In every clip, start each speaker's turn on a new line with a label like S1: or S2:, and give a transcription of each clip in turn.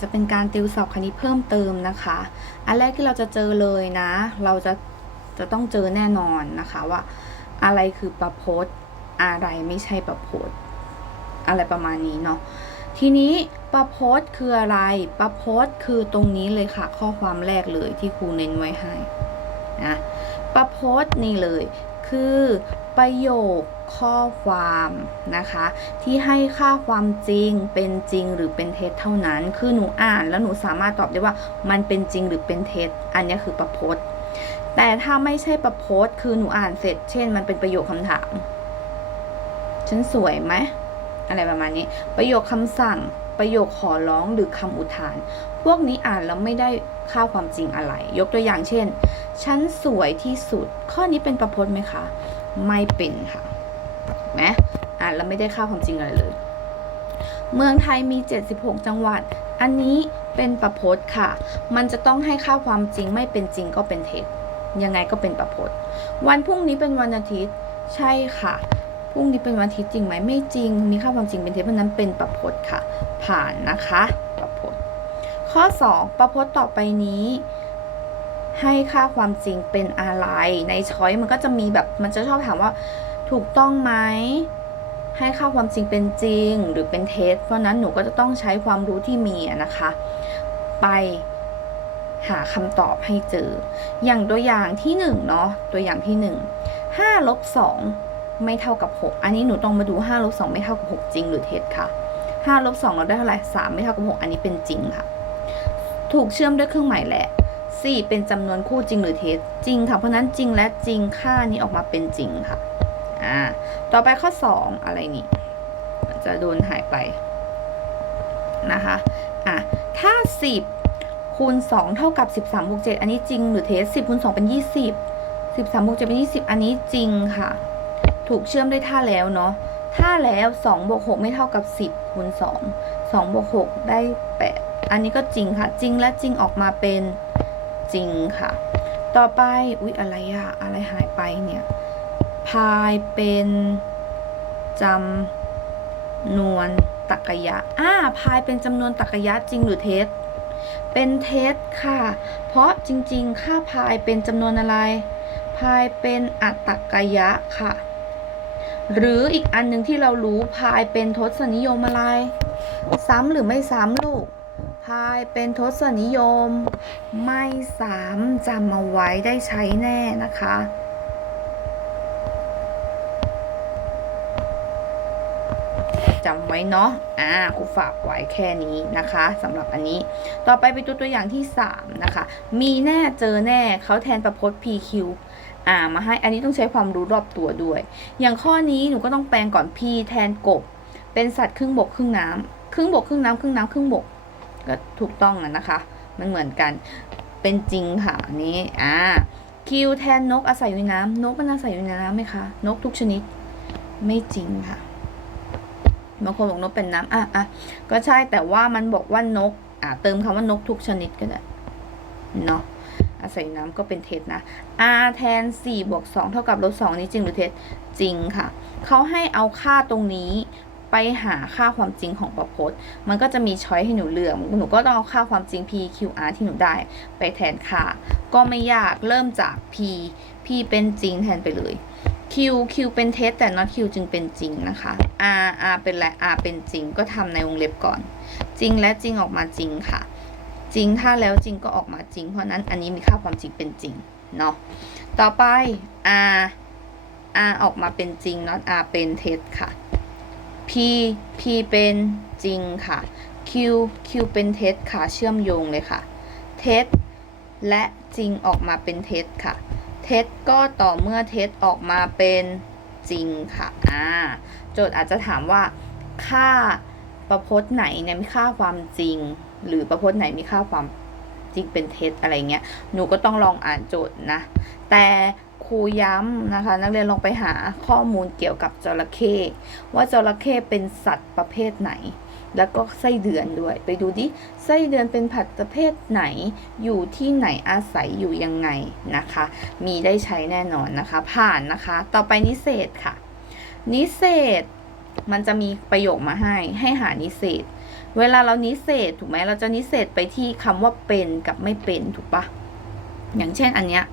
S1: จะเป็นการติวสอบคณิตเพิ่มเติมนะคะ อันแรกที่เราจะเจอเลยนะ เราจะจะต้องเจอแน่นอนนะคะว่า อะไรคือประพจน์อะไรไม่ใช่ประพจน์ อะไรประมาณนี้เนาะทีนี้ประพจน์คืออะไร ประพจน์คือตรงนี้เลยค่ะ ข้อความแรกเลยที่ครูเน้นไว้ให้นะประพจน์นี่เลย คือประโยค ข้อความนะคะ ที่ให้ค่าความจริงเป็นจริงหรือเป็นเท็จเท่านั้น คือหนูอ่านแล้วหนูสามารถตอบได้ว่ามันเป็นจริงหรือเป็นเท็จ อันนี้คือประพจน์ แต่ถ้าไม่ใช่ประพจน์ คือหนูอ่านเสร็จ เช่น มันเป็นประโยคคำถาม ฉันสวยไหมอะไรประมาณนี้ ประโยคคำสั่ง ประโยคขอร้องหรือคำอุทาน พวกนี้อ่านแล้วไม่ได้ค่าความจริงอะไร ยกตัวอย่างเช่น ฉันสวยที่สุด ข้อนี้เป็นประพจน์ไหมคะ ไม่เป็นค่ะ ไหมอ่านแล้วไม่ได้ค่าความจริงอะไรเลย เมืองไทยมี 76 จังหวัด อันนี้เป็นประพจน์ค่ะ มันจะต้องให้ค่าความจริงไม่เป็นจริงก็เป็นเท็จ ยังไงก็เป็นประพจน์ วันพรุ่งนี้เป็นวันอาทิตย์ ใช่ค่ะ พรุ่งนี้เป็นวันอาทิตย์จริงไหมไม่จริง มีค่าความจริงเป็นเท็จเพราะฉะนั้นเป็นประพจน์ค่ะ ผ่านนะคะ ประพจน์ ข้อ 2 ประพจน์ต่อไปนี้ให้ค่าความจริงเป็นอะไร ในช้อยมันก็จะมีแบบมันจะชอบถามว่า ถูกต้องไหมให้ค่าความจริงเป็นจริงหรือเป็นเท็จเพราะนั้นหนูก็จะต้องใช้ความรู้ที่มีนะคะ ไปหาคำตอบให้เจอ อย่างตัวอย่างที่หนึ่งเนาะตัวอย่างที่หนึ่งห้าลบสองไม่เท่ากับหกอันนี้หนูต้องมาดูห้าลบสองไม่เท่ากับหกจริงหรือเท็จค่ะห้าลบสองเราได้เท่าไหร่สามไม่เท่ากับหกอันนี้เป็นจริงค่ะ ถูกเชื่อมด้วยเครื่องหมายแหละสี่เป็นจำนวนคู่จริงหรือเท็จจริงค่ะเพราะนั้นจริงและจริงค่านี้ออกมาเป็นจริงค่ะ อ่า ต่อไปข้อสองอะไรนี่ มันจะโดนหายไปนะคะ อะ ถ้าสิบคูณสองเท่ากับสิบสามบวกเจ็ดอันนี้จริงหรือเท็จสิบคูณสองเป็นยี่สิบสิบสามบวกเจ็ดเป็นยี่สิบอันนี้จริงค่ะ ถูกเชื่อมด้วยท่าแล้วเนาะ ท่าแล้วสองบวกหกไม่เท่ากับสิบคูณสองสองบวกหกได้แปดอันนี้ก็จริงค่ะ จริงและจริงออกมาเป็นจริงค่ะ ต่อไป อุ๊ย อะไรอะอะไรหายไปเนี่ย พายเป็นจำนวนตรรกะอ่าพายเป็นจำนวนตรรกะจริงหรือเท็จ เป็นเท็จค่ะ เพราะจริงๆ ค่าพายเป็นจำนวนอะไร พายเป็นอัตตรกยะค่ะ หรืออีกอันหนึ่งที่เรารู้พายเป็นทศนิยมอะไร ซ้ำหรือไม่ซ้ำลูก พายเป็นทศนิยม ไม่ซ้ำจำเอาไว้ได้ใช้แน่นะคะ จำไว้เนาะอ่าครูฝากไว้แค่นี้นะคะสำหรับอันนี้ ต่อไปเป็นตัวตัวอย่างที่ 3 นะคะ มีแน่เจอแน่เขาแทนประพจน์ PQ อ่ามาให้อันนี้ต้องใช้ความรู้รอบตัวด้วย อย่างข้อนี้หนูก็ต้องแปลงก่อน P แทนกบ เป็นสัตว์ครึ่งบกครึ่งน้ำครึ่งบกครึ่งน้ำครึ่งน้ำครึ่งบกก็ถูกต้องอะนะคะ มันเหมือนกันเป็นจริงค่ะอันนี้อ่า Q แทนนกอาศัยอยู่ในน้ำนกมันอาศัยอยู่ในน้ำไหมคะ นกทุกชนิดไม่จริงค่ะ บางคนบอกนกเป็นน้ำอะอะก็ใช่แต่ว่ามันบอกว่านก อะเติมคำว่านกทุกชนิดก็ได้เนาะอาศัยน้ำก็เป็นเท็จนะ r แทน4บวก2เท่ากับลบ2นี้จริงหรือเท็จจริงค่ะ เขาให้เอาค่าตรงนี้ไปหาค่าความจริงของประพจน์ มันก็จะมีช้อยให้หนูเลือก หนูก็ต้องเอาค่าความจริง p q r ที่หนูได้ไปแทนค่า ก็ไม่ยาก เริ่มจาก p p เป็นจริงแทนไปเลย Q Q เป็นเท็จแต่ not Q จึงเป็นจริงนะคะ R R เป็นอะไร R เป็นจริงก็ทำในวงเล็บก่อน จริงและจริงออกมาจริงค่ะ จริงถ้าแล้วจริงก็ออกมาจริง เพราะนั้นอันนี้มีค่าความจริงเป็นจริงเนาะต่อไป R R ออกมาเป็นจริง not R เป็นเท็จค่ะ P P เป็นจริงค่ะ Q Q เป็นเท็จค่ะเชื่อมโยงเลยค่ะ เท็จและจริงออกมาเป็นเท็จค่ะ เท็จก็ต่อเมื่อเท็จออกมาเป็นจริงค่ะอ่าโจทย์อาจจะถามว่า ค่าประพจน์ไหนเนี่ยมีค่าความจริง หรือประพจน์ไหนมีค่าความจริงเป็นเท็จอะไรเงี้ยหนูก็ต้องลองอ่านโจทย์นะ แต่ครูย้ำนะคะ นักเรียนลองไปหาข้อมูลเกี่ยวกับจระเข้ว่าจระเข้เป็นสัตว์ประเภทไหน แล้วก็ไส้เดือนด้วย ไปดูดิไส้เดือนเป็นผัดประเภทไหน อยู่ที่ไหนอาศัยอยู่ยังไงนะคะ มีได้ใช้แน่นอนนะคะ ผ่านนะคะ ต่อไปนิเศษค่ะ นิเศษมันจะมีประโยคมาให้ให้หานิเศษ เวลาเรานิเศษถูกไหมเราจะนิเศษไปที่คำว่าเป็นกับไม่เป็นถูกปะอย่างเช่นอันเนี้ย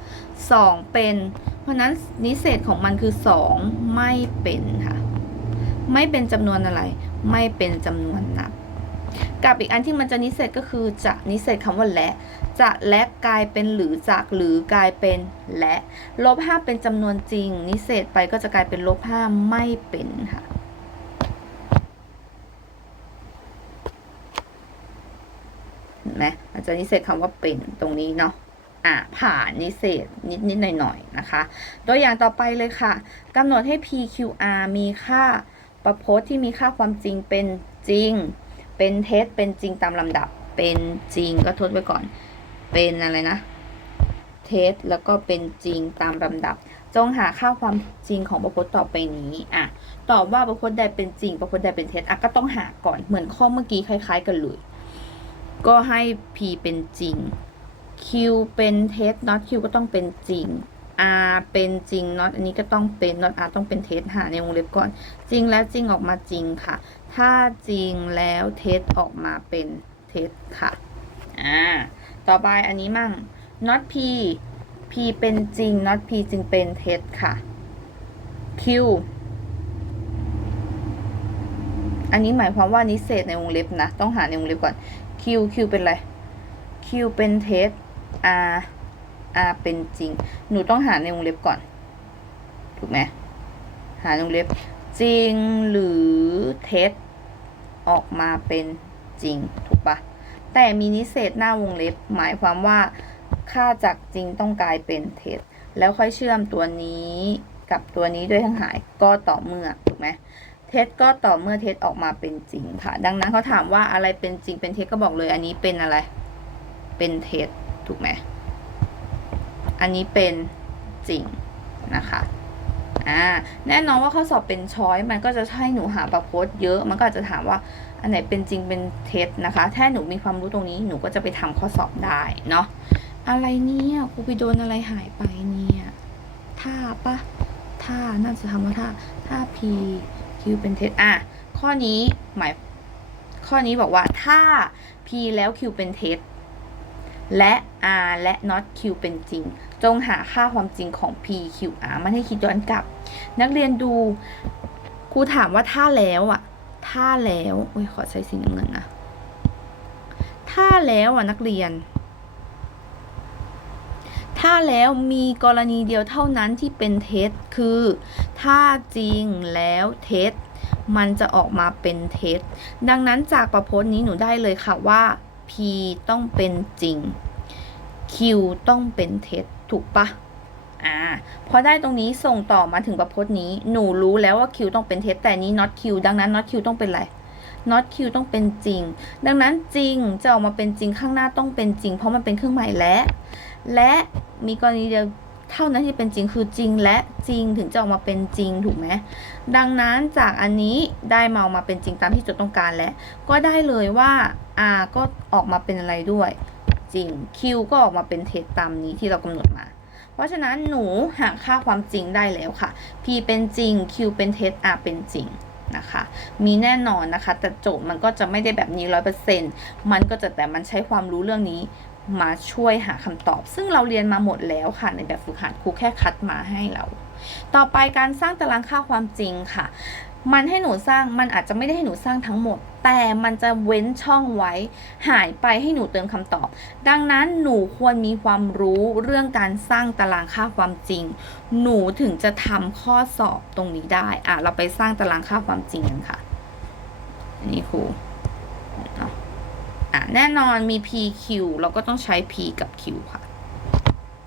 S1: สองเป็น เพราะฉะนั้นนิเศษของมันคือสองไม่เป็นค่ะ ไม่เป็นจำนวนอะไร ไม่เป็นจำนวนนับ กับอีกอันที่มันจะนิเศษก็คือจะนิเศษคำว่าและ จะและกลายเป็นหรือจากหรือกลายเป็นและลบห้าเป็นจำนวนจริง นิเศษไปก็จะกลายเป็นลบห้าไม่เป็นค่ะเห็นไหมอาจจะนิเศษคำว่าเป็นตรงนี้เนาะอะผ่านนิเศษนิดนิดหน่อยหน่อยนะคะ ตัวอย่างต่อไปเลยค่ะกำหนดให้ PQR มีค่า ประพจน์ที่มีค่าความจริงเป็นจริง เป็นเท็จเป็นจริงตามลำดับ เป็นจริงก็ทดไว้ก่อน เป็นอะไรนะ เท็จแล้วก็เป็นจริงตามลำดับ จงหาค่าความจริงของประพจน์ต่อไปนี้อะตอบว่าประพจน์ใดเป็นจริงประพจน์ใดเป็นเท็จอะก็ต้องหาก่อนเหมือนข้อเมื่อกี้คล้าย ๆ กันเลยก็ให้ P เป็นจริง Q เป็นเท็จ not Q ก็ต้องเป็นจริง R เป็นจริง not อันนี้ก็ต้องเป็น not R ต้องเป็นเท็จหาในวงเล็บก่อน จริงแล้วจริงออกมาจริงค่ะ ถ้าจริงแล้วเท็จออกมาเป็นเท็จค่ะ อ่า ต่อไปอันนี้มั่ง not P P เป็นจริง not P จึงเป็นเท็จค่ะ Q อันนี้หมายความว่านิเศษในวงเล็บนะ ต้องหาในวงเล็บก่อน Q Q เป็นอะไร Q เป็นเท็จ R R เป็นจริง หนูต้องหาในวงเล็บก่อน ถูกไหมหาในวงเล็บ จริงหรือเท็จออกมาเป็นจริง ถูกปะแต่มีนิเศษหน้าวงเล็บ หมายความว่าค่าจากจริงต้องกลายเป็นเท็จแล้วค่อยเชื่อมตัวนี้กับตัวนี้ด้วยทั้งหายก็ต่อเมื่อถูกไหมเท็จก็ต่อเมื่อเท็จออกมาเป็นจริงค่ะ ดังนั้นเขาถามว่าอะไรเป็นจริงเป็นเท็จก็บอกเลยอันนี้เป็นอะไร เป็นเท็จถูกไหม อันนี้เป็นจริงนะคะอ่าแน่นอนว่าข้อสอบเป็นช้อยมันก็จะให้หนูหาประโพจน์เยอะมันก็จะถามว่าอันไหนเป็นจริงเป็นเท็จนะคะ ถ้าหนูมีความรู้ตรงนี้หนูก็จะไปทำข้อสอบได้เนาะอะไรเนี่ยครูไปโดนอะไรหายไปเนี่ยท่าปะท่าน่าจะทำว่าท่าท่า P Q เป็นเท็จอะข้อนี้หมายข้อนี้บอกว่าถ้า P แล้ว Q เป็นเท็จ และ R และ not Q เป็นจริง จงหาค่าความจริงของ P Q R มันให้คิดย้อนกลับ นักเรียนดูครูถามว่าถ้าแล้วอะถ้าแล้วอุ้ยขอใช้สีน้ำเงินนะถ้าแล้วอะนักเรียน ถ้าแล้วมีกรณีเดียวเท่านั้นที่เป็นเท็จคือ ถ้าจริงแล้วเท็จมันจะออกมาเป็นเท็จดังนั้นจากประพจน์นี้หนูได้เลยค่ะว่า P ต้องเป็นจริง Q ต้องเป็นเท็จถูกปะอ่าพอได้ตรงนี้ส่งต่อมาถึงประพจน์นี้ หนูรู้แล้วว่า Q ต้องเป็นเท็จแต่นี้ not Q ดังนั้น not Q ต้องเป็นอะไร not Q ต้องเป็นจริง ดังนั้นจริงจะออกมาเป็นจริงข้างหน้าต้องเป็นจริง เพราะมันเป็นเครื่องหมายและ และมีกรณีเดียว เท่านั้นที่เป็นจริงคือจริงและจริงถึงจะออกมาเป็นจริงถูกไหมดังนั้นจากอันนี้ได้มาออกมาเป็นจริงตามที่โจทย์ต้องการแล้ว ก็ได้เลยว่า R ก็ออกมาเป็นอะไรด้วย จริง Q ก็ออกมาเป็นเท็จตามนี้ที่เรากำหนดมา เพราะฉะนั้นหนูหาค่าความจริงได้แล้วค่ะ P เป็นจริง Q เป็นเท็จ R เป็นจริงนะคะ มีแน่นอนนะคะ แต่โจทย์มันก็จะไม่ได้แบบนี้ร้อยเปอร์เซ็นต์มันก็จะแต่มันใช้ความรู้เรื่องนี้ มาช่วยหาคำตอบ ซึ่งเราเรียนมาหมดแล้วค่ะ ในแบบฝึกหัดครูแค่คัดมาให้เรา ต่อไปการสร้างตารางค่าความจริงค่ะ มันให้หนูสร้างมันอาจจะไม่ได้ให้หนูสร้างทั้งหมด แต่มันจะเว้นช่องไว้ หายไปให้หนูเติมคำตอบ ดังนั้นหนูควรมีความรู้เรื่องการสร้างตารางค่าความจริง หนูถึงจะทำข้อสอบตรงนี้ได้อะเราไปสร้างตารางค่าความจริงกันค่ะนนี้ครู อะแน่นอนมี PQ เราก็ต้องใช้ P กับ Q ค่ะ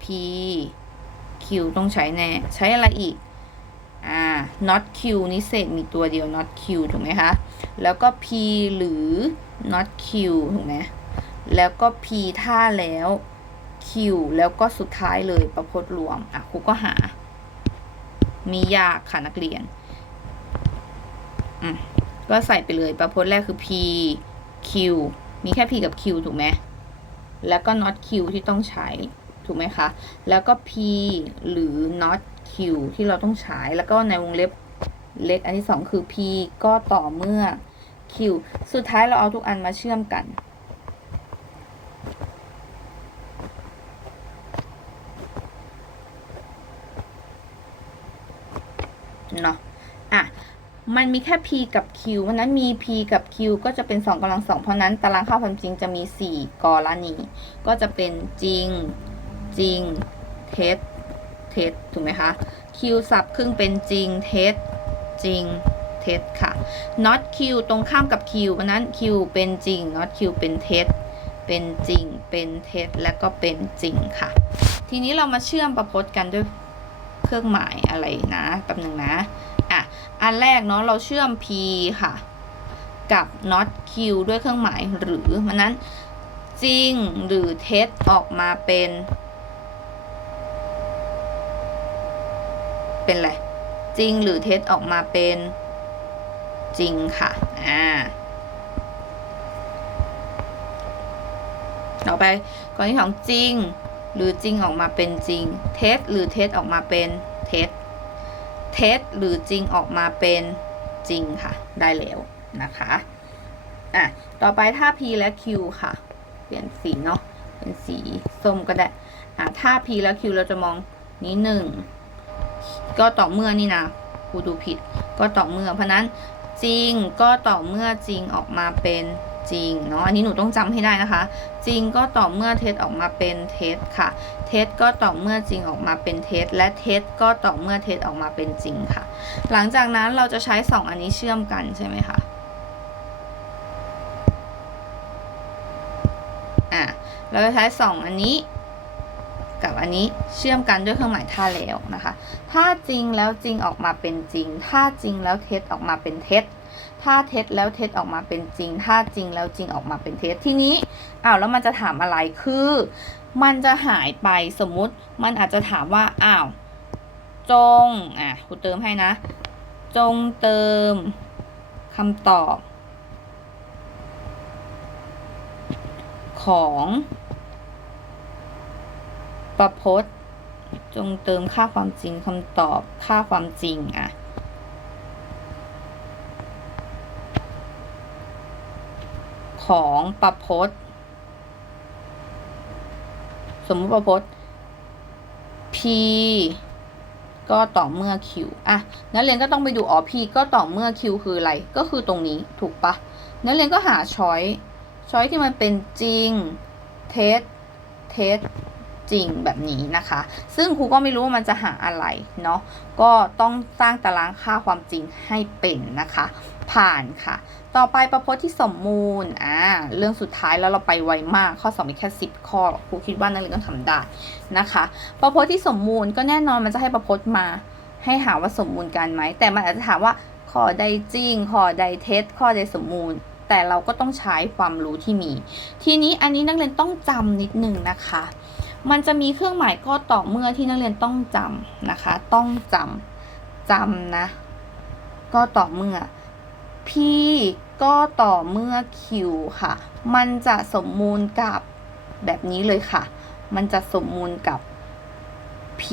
S1: P Q ต้องใช้แน่ ใช้อะไรอีก อ่า not q นิเศษมีตัวเดียว not q ถูกไหมคะ แล้วก็ p หรือ not q ถูกไหมแล้วก็ p ท่าแล้ว q แล้วก็สุดท้ายเลยประพจน์รวม อะครูก็หา มียากค่ะนักเรียน อืมก็ใส่ไปเลยประพจน์แรกคือ p q มีแค่ p กับ q ถูกไหมแล้วก็ not q ที่ต้องใช้ ถูกไหมคะ แล้วก็ p หรือ not q ที่เราต้องใช้ แล้วก็ในวงเล็บเล็กอันที่สองคือ p ก็ต่อเมื่อ Q สุดท้ายเราเอาทุกอันมาเชื่อมกัน เนาะ อะ มันมีแค่ p กับ q เพราะนั้นมี p กับ q ก็จะเป็น 2กำลังสองเพราะนั้นตารางค่าความจริงจะมี 4 กรณี ก็จะเป็นจริง จริง เท็จ เท็จ ถูกไหมคะ q สับครึ่งเป็นจริง เท็จ จริง เท็จค่ะ not q ตรงข้ามกับ q เพราะนั้น q เป็นจริง not q เป็นเท็จ เป็นจริง เป็นเท็จ และก็เป็นจริงค่ะ ทีนี้เรามาเชื่อมประพจน์กันด้วยเครื่องหมายอะไรนะ แป๊บหนึ่งนะ อันแรกเนาะเราเชื่อม p ค่ะ กับ not q ด้วยเครื่องหมายหรือมันนั้นจริงหรือเท็จออกมาเป็น เป็นอะไรจริงหรือเท็จออกมาเป็นจริงค่ะ อ่า ต่อไปกรณีของจริง หรือจริงออกมาเป็นจริง เท็จหรือเท็จออกมาเป็น เท็จหรือจริงออกมาเป็นจริงค่ะ ได้แล้วนะคะอะต่อไปถ้า p และ q ค่ะ เปลี่ยนสีเนาะเป็นสีส้มก็ได้อะถ้า p และ q เราจะมองนี้หนึ่งก็ต่อเมื่อนี่นะคูดูผิด ก็ต่อเมื่อเพราะนั้นจริงก็ต่อเมื่อจริงออกมาเป็น จริงเนาะอันนี้หนูต้องจำให้ได้นะคะ จริงก็ต่อเมื่อเท็จออกมาเป็นเท็จค่ะ เท็จก็ต่อเมื่อจริงออกมาเป็นเท็จและเท็จก็ต่อเมื่อเท็จออกมาเป็นจริงค่ะ หลังจากนั้นเราจะใช้สองอันนี้เชื่อมกันใช่ไหมคะอะเราจะใช้สองอันนี้กับอันนี้เชื่อมกันด้วยเครื่องหมายท่าแล้วนะคะ ถ้าจริงแล้วจริงออกมาเป็นจริง ถ้าจริงแล้วเท็จออกมาเป็นเท็จ ถ้าเท็จแล้วเท็จออกมาเป็นจริง ถ้าจริงแล้วจริงออกมาเป็นเท็จทีนี้อ้าวแล้วมันจะถามอะไรคือ มันจะหายไปสมมุติ มันอาจจะถามว่าอ้าวจงอะครูเติมให้นะ จงเติมคำตอบ ของ ประพจน์จงเติมค่าความจริงคำตอบค่าความจริงอะ ของประพจน์ สมมติประพจน์ p ก็ต่อเมื่อ q อะ นักเรียนก็ต้องไปดูอ๋อ p ก็ต่อเมื่อ q คืออะไร ก็คือตรงนี้ถูกปะนักเรียนก็หาช้อยช้อยที่มันเป็นจริง เท็จ เท็จ จริงแบบนี้นะคะ ซึ่งครูก็ไม่รู้ว่ามันจะหาอะไรเนาะก็ต้องสร้างตารางค่าความจริงให้เป็นนะคะ ผ่านค่ะ ต่อไปประพจน์ที่สมมูลอ่าเรื่องสุดท้ายแล้วเราไปไวมากข้อสอบมีแค่สิบข้อครูคิดว่านักเรียนก็ทำได้นะคะ ประพจน์ที่สมมูลก็แน่นอนมันจะให้ประพจน์มา ให้หาว่าสมมูลกันไหมแต่มันอาจจะถามว่าข้อใดจริงข้อใดเท็จข้อใดสมมูลแต่เราก็ต้องใช้ความรู้ที่มี ทีนี้อันนี้นักเรียนต้องจำนิดนึงนะคะ มันจะมีเครื่องหมายก็ต่อเมื่อที่นักเรียนต้องจำนะคะ ต้องจำจำนะ ก็ต่อเมื่อ p ก็ต่อเมื่อ q ค่ะ มันจะสมมูลกับแบบนี้เลยค่ะ มันจะสมมูลกับ p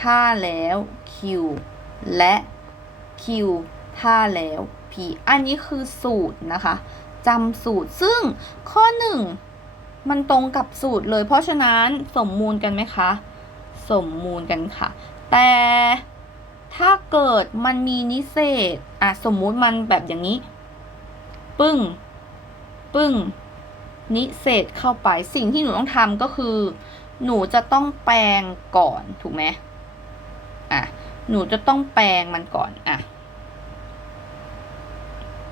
S1: ถ้าแล้ว q และ q ถ้าแล้ว p อันนี้คือสูตรนะคะจำสูตรซึ่งข้อหนึ่ง มันตรงกับสูตรเลย เพราะฉะนั้นสมมูลกันไหมคะ สมมูลกันค่ะ แต่ถ้าเกิดมันมีนิเศษอะสมมุติมันแบบอย่างนี้ ปึ้ง ปึ้ง นิเศษเข้าไป สิ่งที่หนูต้องทำก็คือ หนูจะต้องแปลงก่อนถูกไหมอะหนูจะต้องแปลงมันก่อนอะ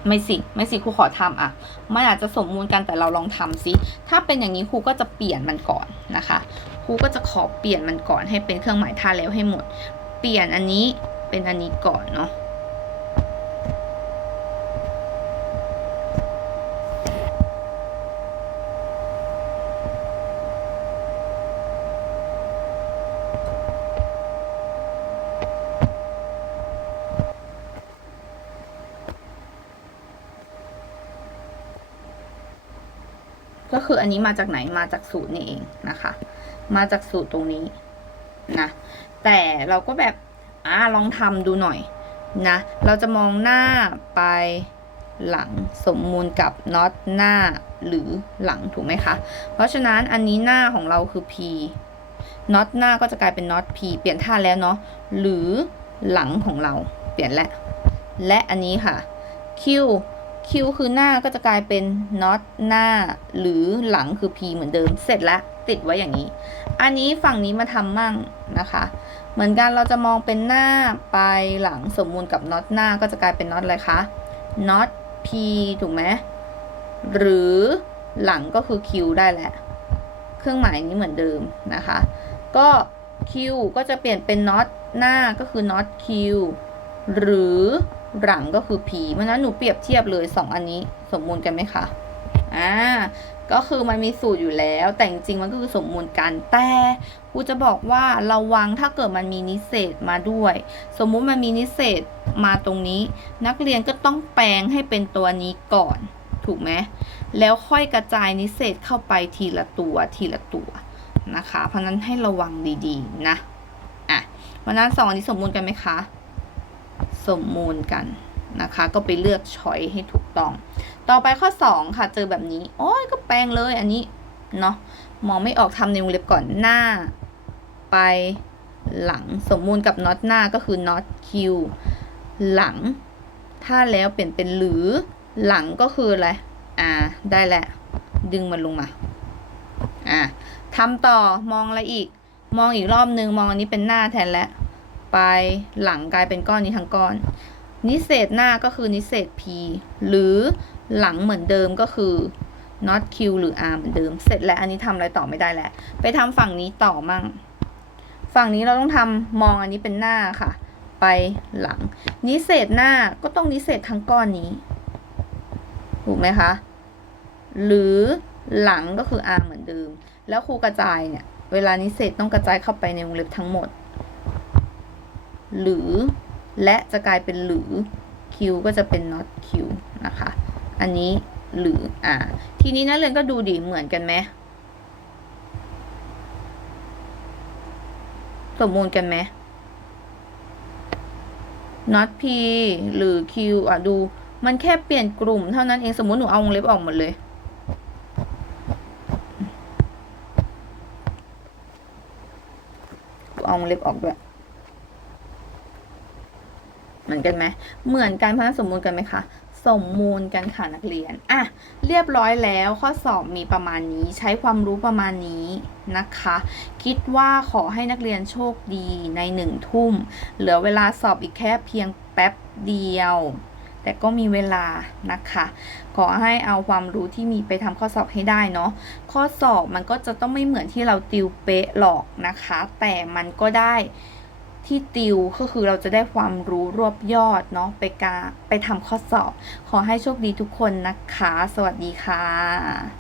S1: ไม่สิไม่สิครูขอทำอะ มันอาจจะสมมูลกันแต่เราลองทำซิถ้าเป็นอย่างนี้ครูก็จะเปลี่ยนมันก่อนนะคะครูก็จะขอเปลี่ยนมันก่อนให้เป็นเครื่องหมายท่าแล้วให้หมด เปลี่ยนอันนี้เป็นอันนี้ก่อนเนาะ นี้มาจากไหนมาจากสูตรนี่เองนะคะ มาจากสูตรตรงนี้นะ แต่เราก็แบบอ่าลองทำดูหน่อยนะ เราจะมองหน้าไปหลังสมมูลกับน็อตหน้าหรือหลังถูกไหมคะ เพราะฉะนั้นอันนี้หน้าของเราคือ P น็อตหน้าก็จะกลายเป็นน็อต P เปลี่ยนท่าแล้วเนาะ หรือหลังของเราเปลี่ยนแล้ว และอันนี้ค่ะ Q Q คือหน้าก็จะกลายเป็นน็อตหน้า หรือหลังคือ P เหมือนเดิม เสร็จแล้วติดไว้อย่างนี้ อันนี้ฝั่งนี้มาทำมั่งนะคะ เหมือนกันเราจะมองเป็นหน้าไปหลังสมมูลกับน็อตหน้าก็จะกลายเป็นน็อตอะไรคะน็อต P ถูกไหมหรือหลังก็คือ Q ได้แหละ เครื่องหมายนี้เหมือนเดิมนะคะ ก็ Q ก็จะเปลี่ยนเป็นน็อตหน้าก็คือน็อต Q หรือ หลังก็คือ P เพราะนั้นหนูเปรียบเทียบเลย 2 อันนี้สมมูลกันไหมคะอ่าก็คือมันมีสูตรอยู่แล้ว แต่จริงๆมันก็คือสมมูลกันแต่ครูจะบอกว่าระวังถ้าเกิดมันมีนิเศษมาด้วย สมมุติมันมีนิเศษมาตรงนี้ นักเรียนก็ต้องแปลงให้เป็นตัวนี้ก่อนถูกไหมแล้วค่อยกระจายนิเศษเข้าไปทีละตัวทีละตัวนะคะ เพราะนั้นให้ระวังดีๆนะอะเพราะนั้นสองอันนี้สมมูลกันไหมคะ สมมูลกันนะคะ ก็ไปเลือกช้อยให้ถูกต้อง ต่อไปข้อ 2 ค่ะ เจอแบบนี้ โอ้ยก็แปลงเลยอันนี้เนาะมองไม่ออกทำในวงเล็บก่อนหน้า ไปหลังสมมูลกับน็อตหน้าก็คือน็อตคิวหลัง ถ้าแล้วเปลี่ยนเป็นหรือหลังก็คืออะไรอ่าได้แหละ ดึงมันลงมาอ่าทำต่อมองอะไรอีก มองอีกรอบนึง มองอันนี้เป็นหน้าแทนแล้ว ไปหลังกลายเป็นก้อนนี้ทั้งก้อน นิเศษหน้าก็คือนิเศษ p หรือหลังเหมือนเดิมก็คือ not q หรือ r เหมือนเดิม เสร็จแล้วอันนี้ทำอะไรต่อไม่ได้แล้ว ไปทำฝั่งนี้ต่อมั่ง ฝั่งนี้เราต้องทำมองอันนี้เป็นหน้าค่ะ ไปหลัง นิเศษหน้าก็ต้องนิเศษทั้งก้อนนี้ ถูกไหมคะ หรือหลังก็คือ r เหมือนเดิม แล้วครูกระจายเนี่ย เวลานิเศษต้องกระจายเข้าไปในวงเล็บทั้งหมด หรือ และจะกลายเป็นหรือ q ก็จะเป็น not q นะคะ อันนี้หรือ อ่า ทีนี้นักเรียนก็ดูดิเหมือนกันไหมสมมูลกันไหม not p หรือ q อะดู มันแค่เปลี่ยนกลุ่มเท่านั้นเอง สมมติหนูเอาวงเล็บออกหมดเลย เอาวงเล็บออกด้วย เหมือนกันไหมเหมือนกันเพราะฉะนั้นสมมูลกันไหมคะสมมูลกันค่ะนักเรียนอะเรียบร้อยแล้วข้อสอบมีประมาณนี้ใช้ความรู้ประมาณนี้นะคะ คิดว่าขอให้นักเรียนโชคดีในหนึ่งทุ่ม เหลือเวลาสอบอีกแค่เพียงแป๊บเดียว แต่ก็มีเวลานะคะ ขอให้เอาความรู้ที่มีไปทำข้อสอบให้ได้เนาะข้อสอบมันก็จะต้องไม่เหมือนที่เราติวเป๊ะหรอกนะคะ แต่มันก็ได้ ที่ติวก็คือเราจะได้ความรู้รวบยอดเนาะไปกาไปทำข้อสอบ ขอให้โชคดีทุกคนนะคะ สวัสดีค่ะ